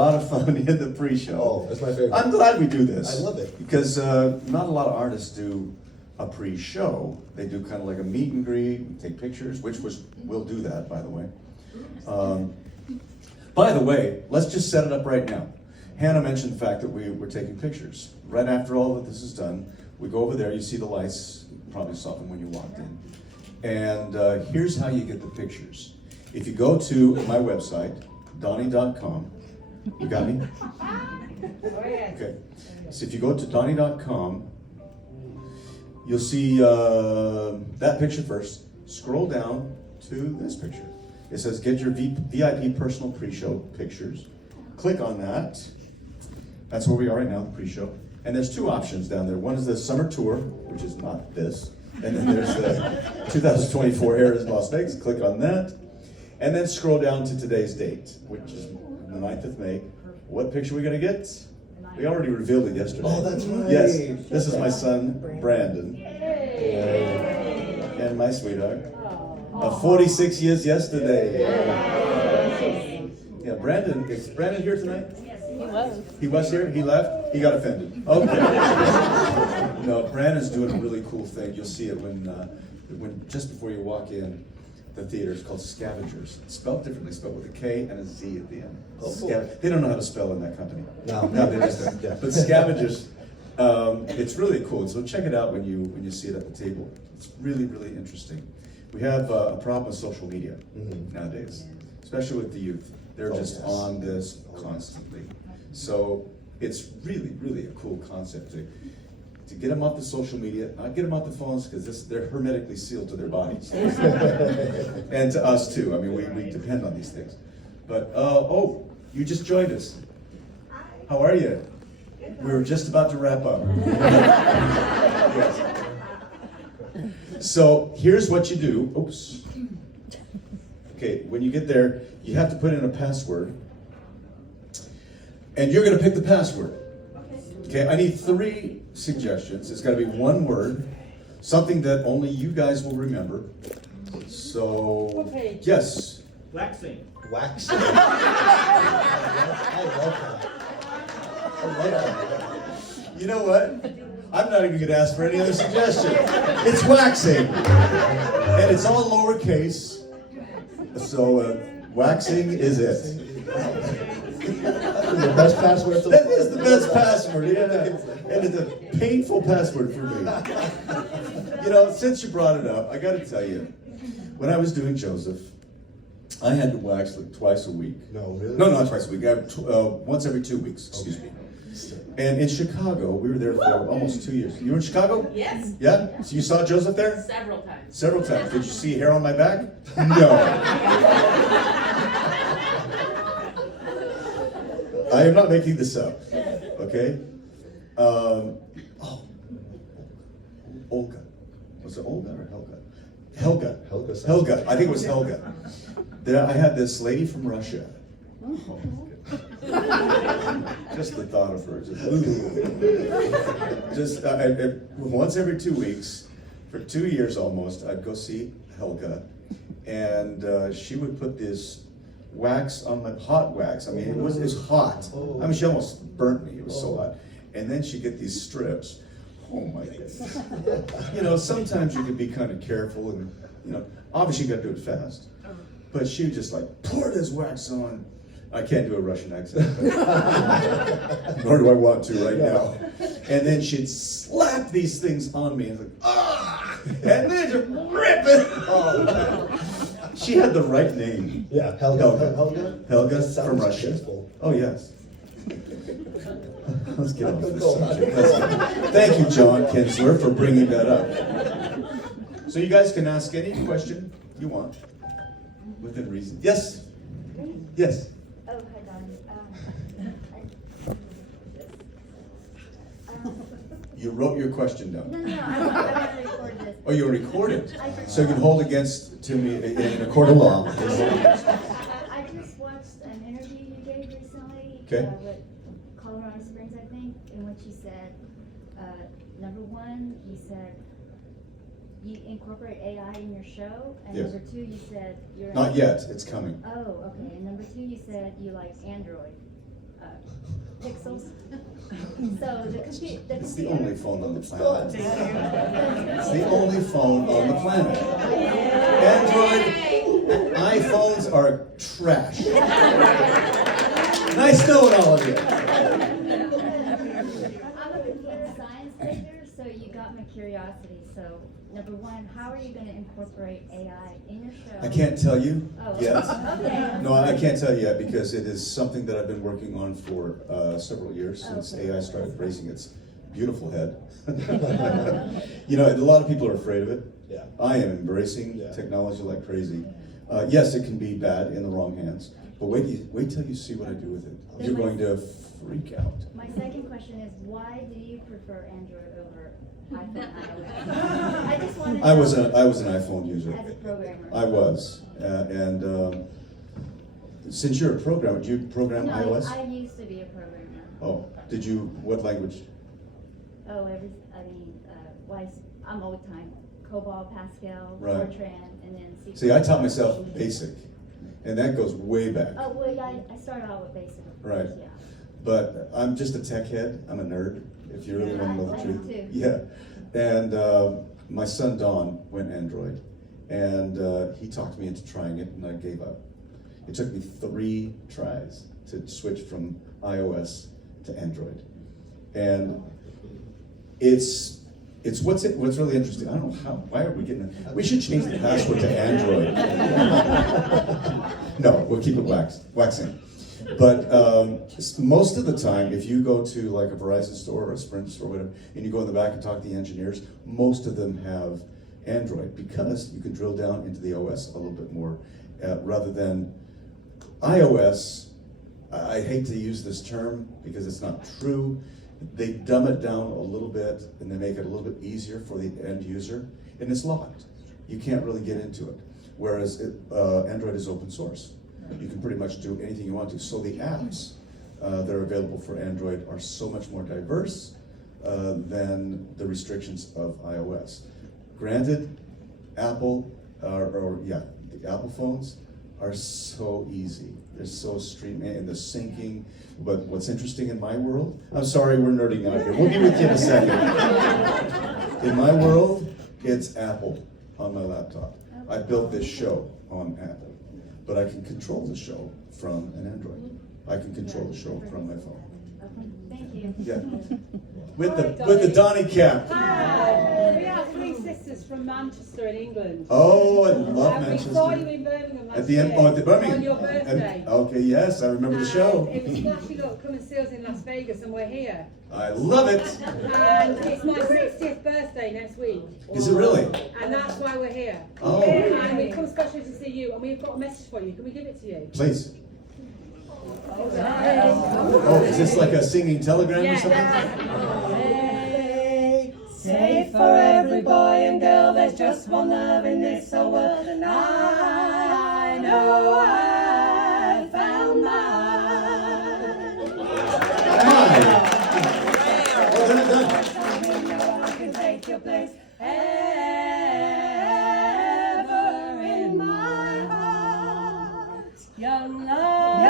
A lot of fun in the pre-show. Oh, that's my favorite. I'm glad we do this. I love it. Because not a lot of artists do a pre-show. They do kind of like a meet and greet, take pictures, we'll do that, by the way. By the way, let's just set it up right now. Hannah mentioned the fact that we're taking pictures. Right after all of this is done, we go over there, you see the lights, you probably saw them when you walked in. And here's how you get the pictures. If you go to my website, Donny.com, you got me? Okay. So if you go to Donny.com, you'll see that picture first. Scroll down to this picture. It says get your VIP personal pre-show pictures. Click on that. That's where we are right now, the pre-show. And there's two options down there. One is the summer tour, which is not this. And then there's the 2024 here in Las Vegas. Click on that. And then scroll down to today's date, which is the 9th of May. What picture are we going to get? We already revealed it yesterday. Oh, that's right. Yes, this is my son, Brandon. And my sweetheart. 46 years yesterday. Yeah, Brandon, is Brandon here tonight? He was. He was here? He left? He got offended. Okay. No, Brandon's doing a really cool thing. You'll see it when just before you walk in the theater. It's called Scavengers. It's spelled differently, spelled with a K and a Z at the end. Oh, cool. They don't know how to spell in that company. No, they just don't. yeah. But Scavengers, it's really cool. So check it out when you see it at the table. It's really, really interesting. We have a problem with social media nowadays, especially with the youth. They're just on this constantly. So it's really, really a cool concept to get them off the social media, not get them off the phones because they're hermetically sealed to their bodies. And to us too. I mean, we depend on these things. But, oh, you just joined us. How are you? We were just about to wrap up. Yes. So here's what you do. Oops. Okay, when you get there, you have to put in a password. And you're going to pick the password. Okay, I need 3 suggestions. It's got to be one word, something that only you guys will remember. So, yes. Waxing. Waxing. I love that. I love that. You know what? I'm not even going to ask for any other suggestion. It's waxing. And it's all lowercase. So, waxing is it. The best password. That is the best password, yeah. And it's a painful password for me. You know, since you brought it up, I got to tell you, when I was doing Joseph, I had to wax like twice a week. No, really? No, not twice a week. Once every 2 weeks, excuse me. And in Chicago, we were there for almost 2 years. You were in Chicago? Yes. Yeah? So you saw Joseph there? Several times. Several times. Did you see hair on my back? No. I am not making this up, okay? Olga. Was it Olga or Helga? Helga. Helga. I think it was Helga. There, I had this lady from Russia. Just the thought of her, just once every 2 weeks, for 2 years almost, I'd go see Helga, and she would put this wax on my hot wax. I mean, it was hot. I mean, she almost burnt me. It was so hot. And then she'd get these strips. Oh my goodness. You know, sometimes you can be kind of careful, and you know, obviously you got to do it fast. But she would just like pour this wax on. I can't do a Russian accent, but nor do I want to right now. And then she'd slap these things on me, and like, ah, and then just rip it. Oh, she had the right name. Yeah, Helga. Helga That from sounds Russia. peaceful. Oh yes. Let's get off this subject. Thank you, John Kinsler, for bringing that up. So you guys can ask any question you want, within reason. Yes. Yes. Oh, hi, Donny. You wrote your question down. No, I want to record this. Oh, you record it, so you can hold against to me in a court of law. I just watched an interview you gave recently. Okay. With Colorado Springs, I think, in which you said, number one, you said you incorporate AI in your show, and Yes. number two, you said you're Not yet, it's coming. Oh, okay. And number two, you said you like Android. So the computer. It's the only phone on the planet. It's the only phone on the planet. Android, iPhones are trash. Nice knowing all of you. I'm a computer science major, so you got my curiosity. So, number one, how are you going to incorporate AI in your show? I can't tell you Oh, yet. okay. No, I can't tell you yet because it is something that I've been working on for several years since Okay. AI started raising its beautiful head. You know, a lot of people are afraid of it. Yeah. I am embracing Yeah. technology like crazy. Yes, it can be bad in the wrong hands, but wait till you see what I do with it. Then You're my- going to freak out. My second question is, why do you prefer Android over iPhone iOS? I just want to I was an iPhone user. as a programmer. I was, and since you're a programmer, do you program No, iOS? I used to be a programmer. Oh, did you? What language? Oh, I'm old time. COBOL, Pascal, Right. Fortran, and then C++. See, I taught myself BASIC, and that goes way back. Oh, well, yeah, I started out with BASIC, of course, Right. yeah. But I'm just a tech head. I'm a nerd, if you really Yeah, want to know I the am truth. too. Yeah. And my son Don went Android, and he talked me into trying it, and I gave up. It took me 3 tries to switch from iOS to Android, and it's what's really interesting. I don't know why are we getting it? We should change the password to Android. No, we'll keep it waxing. But most of the time, if you go to like a Verizon store or a Sprint store or whatever, and you go in the back and talk to the engineers, most of them have Android because you can drill down into the OS a little bit more rather than iOS. I hate to use this term because it's not true. They dumb it down a little bit and they make it a little bit easier for the end user, and it's locked. You can't really get into it. Whereas Android is open source. You can pretty much do anything you want to. So the apps that are available for Android are so much more diverse than the restrictions of iOS. Granted, the Apple phones are so easy. They're so streamlined and the syncing. But what's interesting in my world, I'm sorry we're nerding out here. We'll be with you in a second. In my world, it's Apple on my laptop. I built this show on Apple, but I can control the show from an Android. I can control the show from my phone. Okay, thank you. Yeah. With the Donny cap. Hi, we are 3 sisters from Manchester in England. Oh, I love And we saw you Manchester. in Birmingham last At the end, year, at the Birmingham. on your birthday. Okay, yes, I remember the show. And it was flashy, look, come and see us in Las Vegas, and we're here. I love it. And it's my 60th birthday next week. Is it really? And that's why we're here. Oh. And we've come specially to see you, and we've got a message for you. Can we give it to you? Please. Oh, is this like a singing telegram or something? Say for every boy and girl, there's just one love in this whole world, and I know I found mine. Mine. Well done. I know I can take your place ever in my heart. Young love,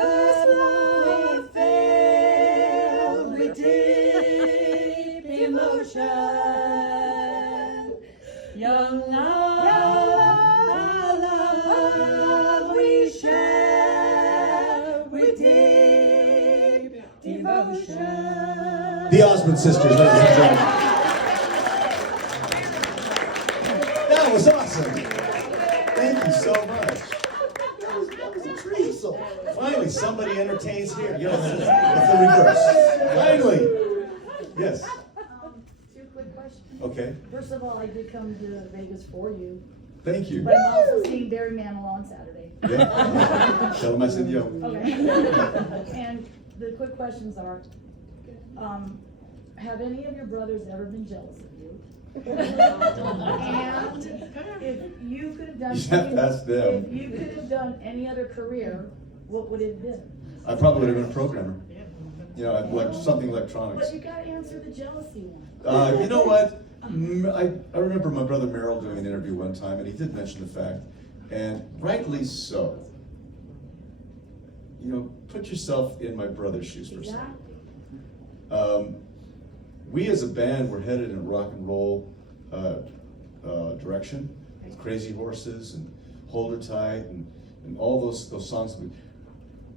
first love, we filled with deep emotion. Young love, our love we share with deep devotion. The Osmond sisters, ladies and gentlemen. That was awesome. Thank you so much. That was a treat. So, Finally, somebody entertains here. You know, it's the reverse. Finally. Yes. 2 quick questions. Okay. First of all, I did come to Vegas for you, Thank you. but I'm also seeing Barry Manilow on Saturday. Yeah. Tell him I said yo. Okay. And the quick questions are, have any of your brothers ever been jealous of you? And if you could have done, Yeah, that's them. if you could have done any other career, what would it have been? I probably would have been a programmer. You know, like something electronics. But you gotta answer the jealousy one. You know what? I remember my brother Merrill doing an interview one time, and he did mention the fact, and rightly so. put yourself in my brother's shoes for a second. Exactly. We as a band were headed in a rock and roll direction, with Crazy Horses and Hold Her Tight and all those songs. And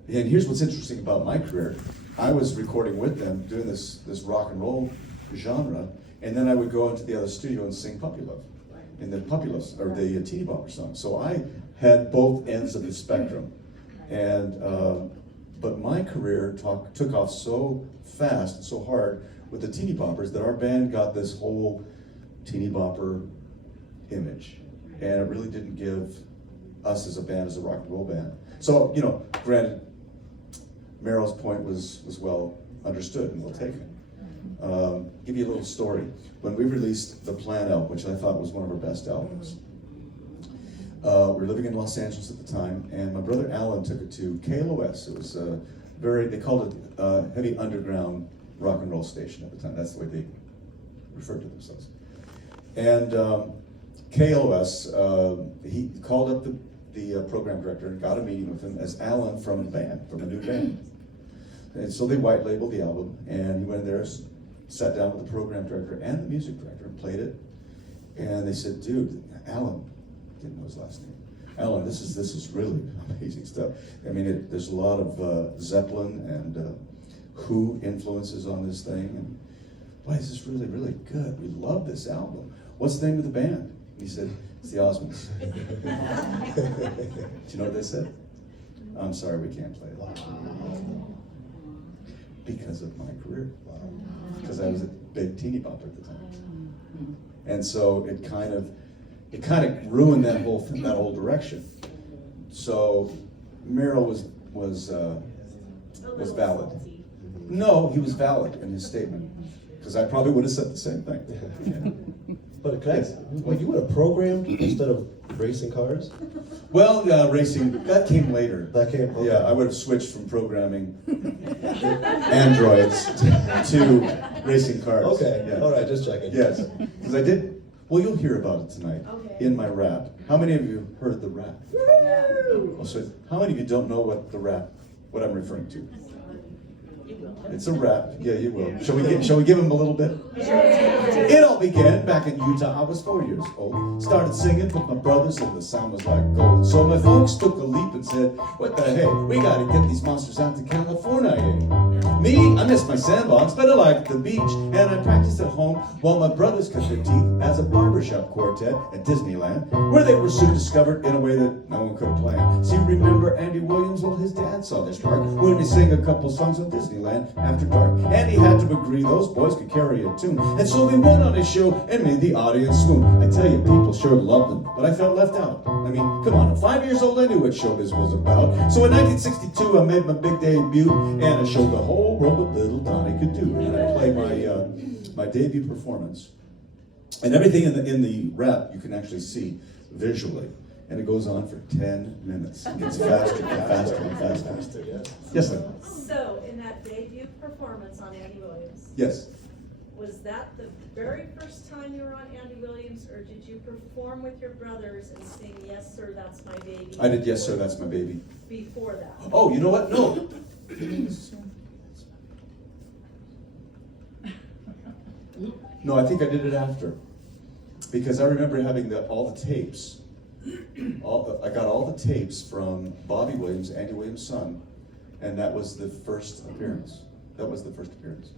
here's what's interesting about my career. I was recording with them, doing this rock and roll genre, and then I would go into the other studio and sing Puppy Love, in the Puppy Love, or the Teeny Bopper song. So I had both ends of the spectrum. And but my career took off so fast and so hard with the Teeny Boppers that our band got this whole Teeny Bopper image, and it really didn't give us as a band, as a rock and roll band. So granted, Meryl's point was well understood and well taken. Give you a little story. When we released the Plan album, which I thought was one of our best albums, we were living in Los Angeles at the time, and my brother Alan took it to KLOS. It was they called it a heavy underground rock and roll station at the time. That's the way they referred to themselves. And KLOS, he called up the program director and got a meeting with him as Alan from a new band. And so they white labeled the album, and he went in there, sat down with the program director and the music director and played it. And they said, dude, Alan, didn't know his last name. Alan, this is really amazing stuff. I mean, there's a lot of Zeppelin and Who influences on this thing, and boy, this is really, really good. We love this album. What's the name of the band? And he said, it's the Osmonds. Do you know what they said? I'm sorry, we can't play it. Because of my career. Because I was a big teeny bopper at the time. And so it kind of ruined that whole direction. So Meryl was valid. No, he was valid in his statement, because I probably would have said the same thing. But you would have programmed instead of racing cars? Well, racing, that came later. That came later. Yeah, I would have switched from programming androids to racing cars. Okay, Yeah. all right, just checking. Yes, because I did. Well, you'll hear about it tonight in my rap. How many of you heard the rap? Oh, so how many of you don't know what I'm referring to? It's a rap. Yeah, you will. Shall we give him a little bit? It all began back in Utah. I was 4 years old. Started singing with my brothers, and the sound was like gold. So my folks took a leap and said, what the heck? We gotta get these monsters out to California. Me, I miss my sandbox, but I liked the beach, and I practiced at home while my brothers cut their teeth as a barbershop quartet at Disneyland, where they were soon discovered in a way that no one could have planned. See, remember Andy Williams? Well, his dad saw this spark when he sang a couple songs on Disneyland after dark, and he had to agree those boys could carry a tune. And so we went on his show and made the audience swoon. I tell you, people sure loved him, but I felt left out. I mean, come on, at 5 years old I knew what showbiz was about. So in 1962 I made my big debut, and I showed the whole world what little Donny could do. And I played my debut performance. And everything in the rap you can actually see visually. And it goes on for 10 minutes. It gets faster and faster and faster. Yes, sir. So, in that debut performance on Andy Williams, Yes. was that the very first time you were on Andy Williams, or did you perform with your brothers and sing Yes Sir, That's My Baby? I did Yes Sir, That's My Baby. Before that? Oh, you know what? No. No, I think I did it after. Because I remember having all the tapes. I got all the tapes from Bobby Williams, Andy Williams' son, and that was the first appearance. That was the first appearance.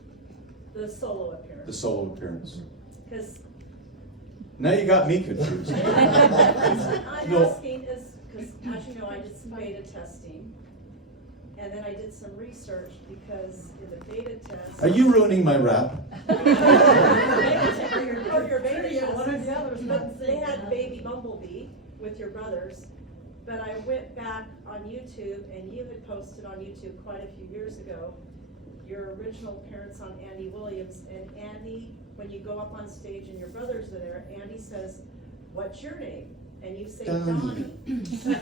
The solo appearance? The solo appearance. Because Now you got me confused. I'm No. asking is, because as you know, I did some beta testing, and then I did some research, because in the beta test. Are you ruining my rap? For your beta test, but they had Baby Bumblebee with your brothers, but I went back on YouTube, and you had posted on YouTube quite a few years ago your original appearance on Andy Williams, and Andy, when you go up on stage and your brothers are there, Andy says, "What's your name?" And you say Donny. Donny. And you say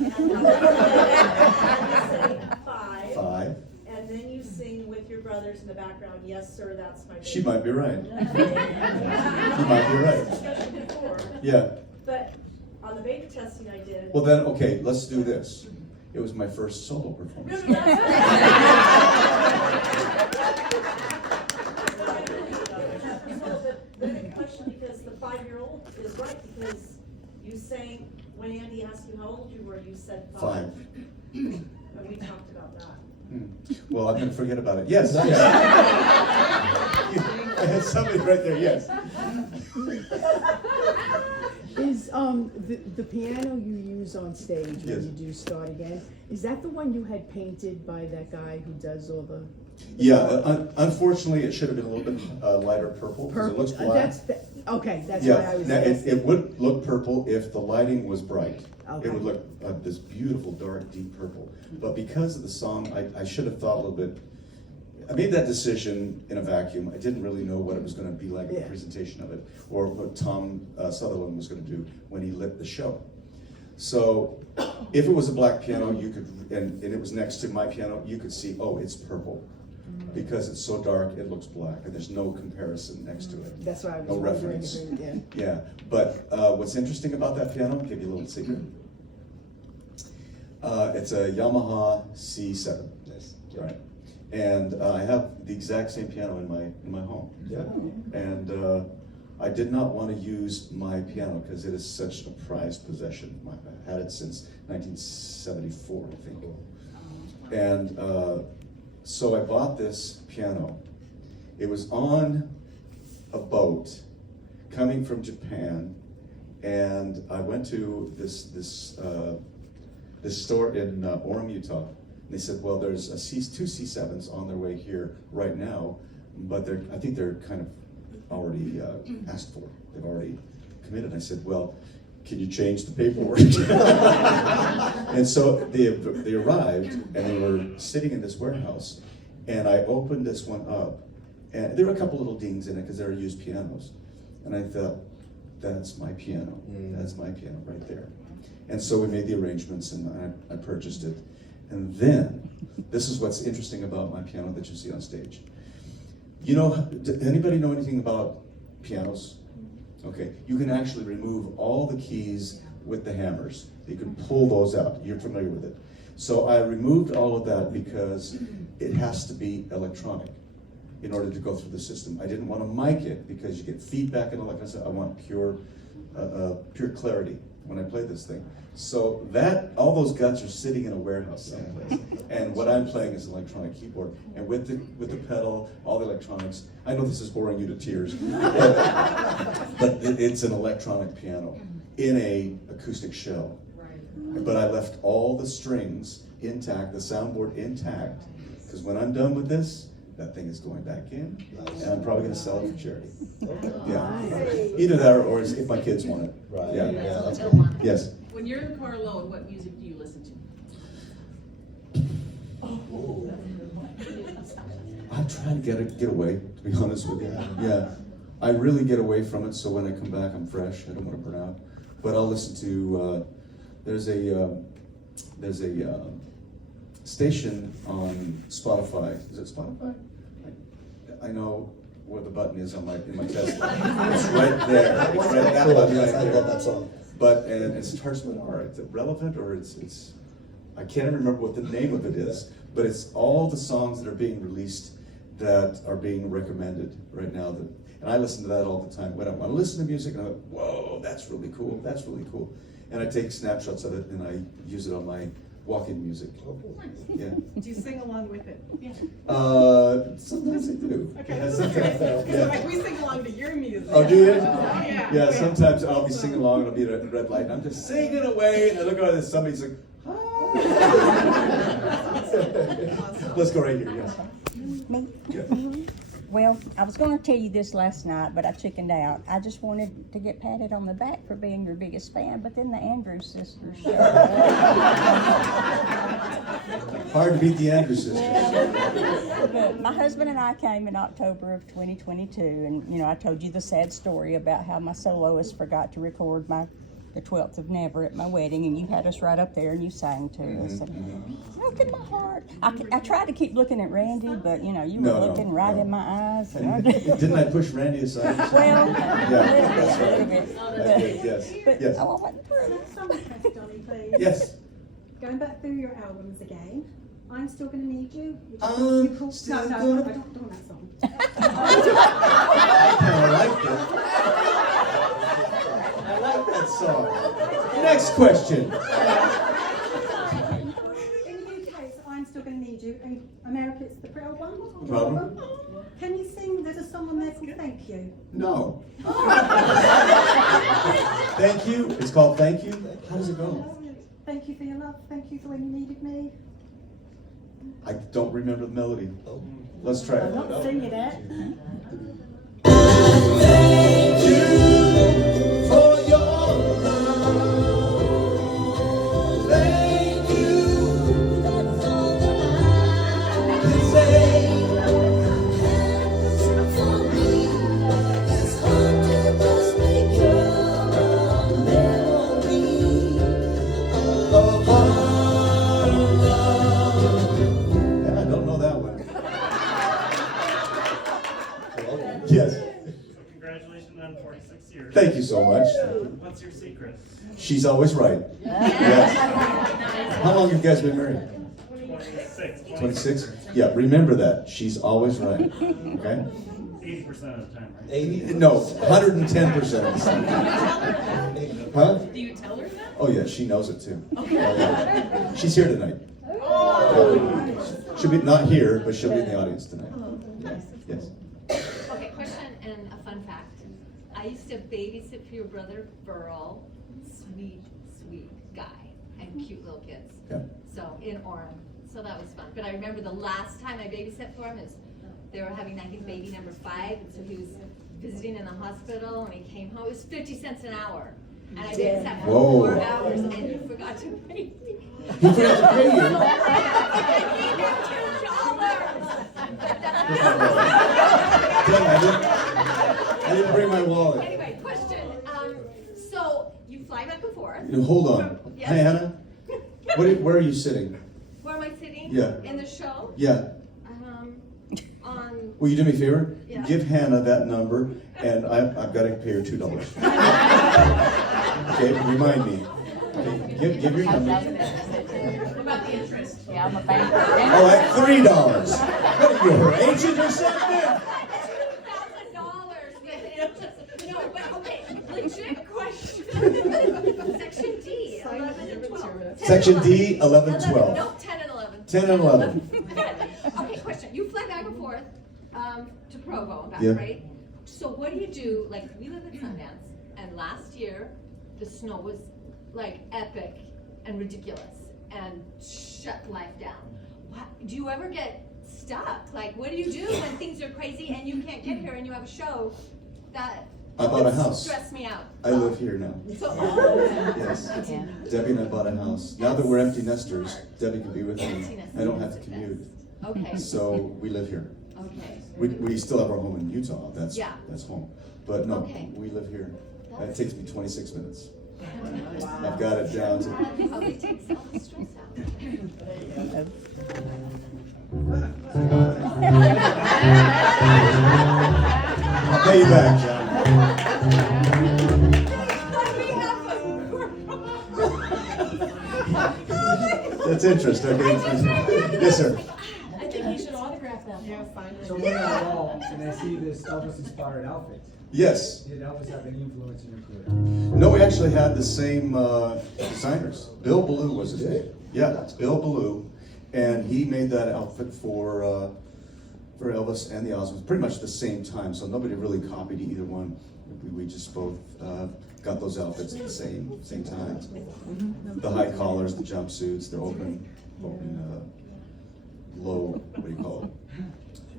five. Five. And then you sing with your brothers in the background, "Yes, sir, that's my baby." She might be right. You might be right. Discussion before, Yeah. but on the beta testing I did. Well then, okay, let's do this. It was my first solo performance. So, but the big question, because the 5-year-old is right, because you sang, when Andy asked you how old you were, you said 5. 5. And we talked about that. Well, I'm gonna forget about it. Yes. I had somebody right there, yes. Is, the piano you use on stage Yes. when you do Start Again, is that the one you had painted by that guy who does all the? Yeah, unfortunately, it should have been a little bit lighter purple, because it looks black. Okay, that's why I Yeah, was now, asking. it would look purple if the lighting was bright. Okay. It would look this beautiful, dark, deep purple. But because of the song, I should have thought a little bit. I made that decision in a vacuum. I didn't really know what it was gonna be like, the Yeah. presentation of it, or what Tom Sutherland was gonna do when he lit the show. So, if it was a black piano, you could, and it was next to my piano, you could see, oh, it's purple. Because it's so dark, it looks black, and there's no comparison next to it. That's why I was No wondering reference. if it, yeah. Yeah, but what's interesting about that piano, I'll give you a little secret. It's a Yamaha C7. Yes. Right. And I have the exact same piano in my home. Yeah. And I did not want to use my piano because it is such a prized possession. I've had it since 1974, I think. And so I bought this piano. It was on a boat coming from Japan, and I went to this store in Orem, Utah. And they said, well, there's two C7s on their way here right now, but I think they're kind of already asked for. They've already committed. I said, well, can you change the paperwork? And so they arrived, and they were sitting in this warehouse, and I opened this one up, and there were a couple little dings in it because they were used pianos. And I thought, that's my piano. That's my piano right there. And so we made the arrangements, and I purchased it. And then, this is what's interesting about my piano that you see on stage. You know, anybody know anything about pianos? Okay, you can actually remove all the keys with the hammers. You can pull those out. You're familiar with it. So I removed all of that because it has to be electronic in order to go through the system. I didn't want to mic it because you get feedback and all that kind of stuff. I want pure clarity when I play this thing. So all those guts are sitting in a warehouse someplace. And what I'm playing is an electronic keyboard. And with the pedal, all the electronics, I know this is boring you to tears, but it's an electronic piano in a acoustic shell. But I left all the strings intact, the soundboard intact, because when I'm done with this, that thing is going back in, and I'm probably gonna sell it for charity. Okay. Yeah, either that or if my kids want it. Right. Yeah. Yeah, that's cool. Yes. When you're in the car alone, what music do you listen to? I try to get away, to be honest with you. Yeah, I really get away from it, so when I come back, I'm fresh. I don't want to burn out. But I'll listen to. There's a station on Spotify. Is it Spotify? I know where the button is in my Tesla. It's right there. It's right, that button Yes, right I there. love that song. But and it starts with R. Is it relevant or it's? I can't remember what the name of it is. But it's all the songs that are being released that are being recommended right now. And I listen to that all the time. When I want to listen to music, and I go, whoa, that's really cool. That's really cool. And I take snapshots of it and I use it on my walk-in music. Yeah. Do you sing along with it? Sometimes I do. Okay. Yeah, sometimes, yeah. Like we sing along to your music. Oh, do you? Yeah. Yeah, sometimes I'll be singing along and I'll be at a red light and I'm just singing away and I look over and somebody's like, ah. Let's go right here, yes. Me? Yeah. Well, I was going to tell you this last night, but I chickened out. I just wanted to get patted on the back for being your biggest fan, but then the Andrews sisters showed up. Hard to beat the Andrews sisters. But my husband and I came in October of 2022, and I told you the sad story about how my soloist forgot to record the 12th of Never at my wedding, and you had us right up there and you sang to us. And broke in my heart. I tried to keep looking at Randy, but you were looking right in my eyes. Didn't I push Randy aside? Well, Yeah, a little bit. I did, yes. But Yes. I wasn't through. Yes. going back through your albums again. I'm still gonna need you. Still no, gonna- I don't want that song. I like it. I like that song. Next question. In the UK, it's I'm still gonna need you. In America, it's the Pearl one. Problem? Can you sing? There's a song on there called Thank You. No. Thank you. It's called Thank You. How does it go? Thank you for your love. Thank you for when you needed me. I don't remember the melody. Let's try I'm it. not singing it. Thank you for your love. Thank you. That's all that I can say. For me, it's hard to just make you a memory of our love. Yeah, I don't know that one. Yes. Congratulations on 46 years. Thank you so much. What's your secret? She's always right. Yes. How long have you guys been married? 26. 26? Yeah, remember that. She's always right. Okay? 80% of the time, right? 80? No, 110% of the time. Huh? Do you tell her that? Oh, yeah, she knows it too. Oh, yeah. She's here tonight. She'll be not here, but she'll be in the audience tonight. Yes. Okay, question and a fun fact. I used to babysit for your brother, Burl. Sweet, sweet guy. And cute little kids. Yeah. So, in Orem. So that was fun. But I remember the last time I babysat for him is they were having, I think, baby number 5. And so he was visiting in the hospital and he came home. It was 50 cents an hour. And I babysat for Whoa. 4 hours and you forgot to pay me. He forgot to pay you. I didn't bring my wallet. Anyway, question. So you fly back and forth. Hold on. Yes. Hey, Hannah, where are you sitting? Where am I sitting? Yeah. In the show? Yeah. On. Will you do me a favor? Yeah. Give Hannah that number, and I've got to pay her $2. Okay, remind me. Okay, give your number. What about the interest? Yeah, I'm a banker. Oh, at $3. What are you, her agent or something? $2,000 with interest. No, but okay, legit question. Section D, 11 and 12. Section D, 11, 12. No, 10 and 11. 10 and 11. Okay, question. You fly back and forth to Provo and back, Yeah. right? So what do you do? Like, we live in Sundance, and last year the snow was like epic and ridiculous and shut life down. Do you ever get stuck? Like, what do you do when things are crazy and you can't get here and you have a show that I bought a would house. stress me out? I live here now. So, Yes. Debbie and I bought a house. Now that we're empty nesters, Debbie can be with me. I don't have to commute. okay, So we live here. okay. We still have our home in Utah. That's Yeah. home. But no, Okay. we live here. And it takes me 26 minutes. I've got it down to. Probably takes all the stress out. I'll pay you back, John. That's interest, okay? Yes, sir. I think you should autograph them. Yeah, fine. So when I walk and I see this Elvis-inspired outfit, Yes. did Elvis have any influence in your career? No, we actually had the same designers. Bill Ballou was his name. Yeah, it's Bill Ballou, and he made that outfit for Elvis and the Osmonds pretty much at the same time. So nobody really copied either one. We just both got those outfits at the same time. The high collars, the jumpsuits, the open low, what do you call it?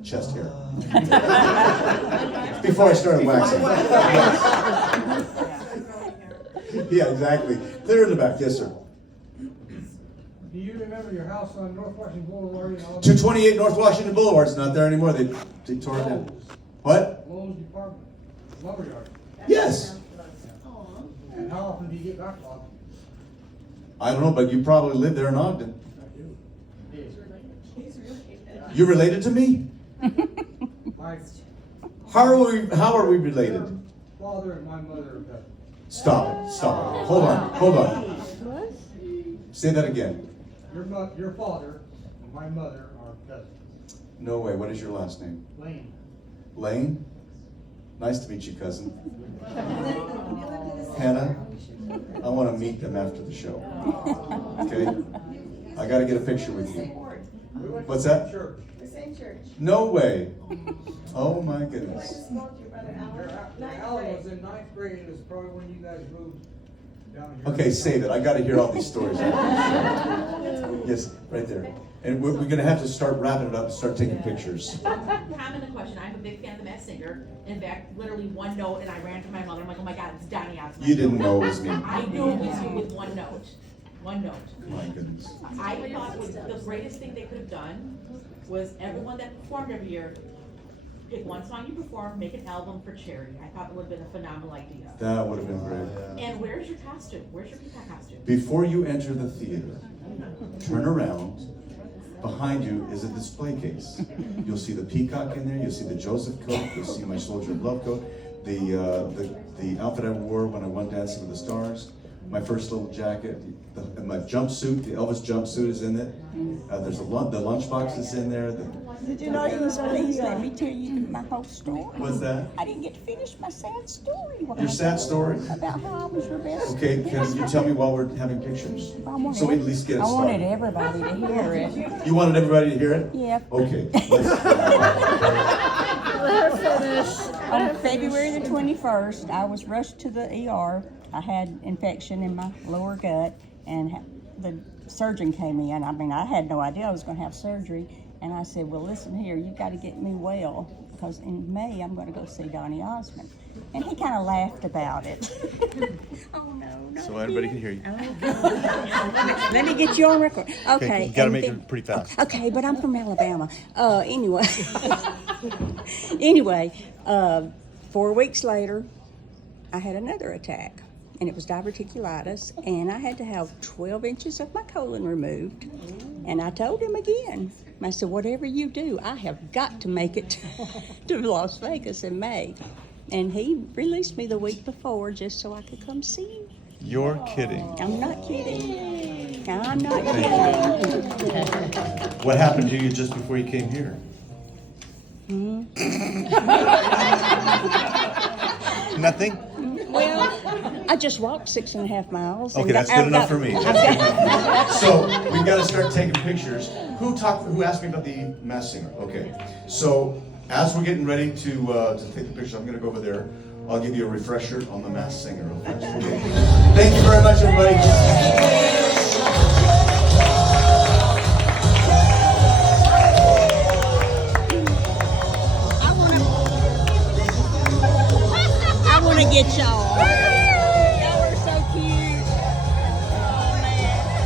Chest hair. Before I started waxing. Yeah, exactly. Clear in the back, yes, sir. Do you remember your house on North Washington Boulevard in Albany? 228 North Washington Boulevard. It's not there anymore. They tore it down. What? Lowe's Department, lumberyard. Yes. And how often do you get back, Bob? I don't know, but you probably live there in Ogden. I do. You related to me? My How are we related? father and my mother are cousins. Stop it. Hold on. Say that again. your father and my mother are cousins. No way. What is your last name? Lane. Lane? Nice to meet you, cousin. Hannah, I want to meet them after the show. Okay? I got to get a picture with you. What's that? Church. The same church. No way. Oh my goodness. Alan was in 9th grade, it was probably when you guys moved down here. Okay, save it. I got to hear all these stories. Yes, right there. And we're going to have to start wrapping it up and start taking pictures. Comment the question. I'm a big fan of the Masked Singer. In fact, literally one note, and I ran to my mother. I'm like, oh my God, it's Donny Osmond. You didn't know it was me. I knew it was you with one note. One note. My goodness. I thought was the greatest thing they could have done was everyone that performed every year, pick one song you perform, make an album for charity. I thought it would have been a phenomenal idea. That would have been great. And where's your costume? Where's your peacock costume? Before you enter the theater, turn around. Behind you is a display case. You'll see the peacock in there. You'll see the Joseph coat. You'll see my soldier of love coat. The outfit I wore when I went Dancing with the Stars. My first little jacket. My jumpsuit. The Elvis jumpsuit is in it. There's the lunchbox is in there. Did you know please let me tell you my whole story? What's that? I didn't get to finish my sad story. Your sad story? About how I was your best Okay, can you tell me while we're having pictures? So we at least get it I wanted started. everybody to hear it. You wanted everybody to hear it? Yeah. Okay. On February the 21st, I was rushed to the ER. I had infection in my lower gut, and the surgeon came in. I mean, I had no idea I was going to have surgery. And I said, well, listen here, you got to get me well, because in May I'm going to go see Donny Osmond. And he kind of laughed about it. Oh, no. So everybody can hear you. Let me get you on record. Okay. You gotta make it pretty fast. Okay, but I'm from Alabama. Anyway. 4 weeks later, I had another attack. And it was diverticulitis, and I had to have 12 inches of my colon removed. And I told him again, I said, whatever you do, I have got to make it to Las Vegas in May. And he released me the week before just so I could come see him. You're kidding. I'm not kidding. I'm not kidding. What happened to you just before you came here? Nothing? Well, I just walked 6.5 miles. Okay, that's good enough for me. So we've got to start taking pictures. Who asked me about the Masked Singer? Okay. So as we're getting ready to take the pictures, I'm going to go over there. I'll give you a refresher on the Masked Singer. Okay. Thank you very much, everybody. I want to get y'all.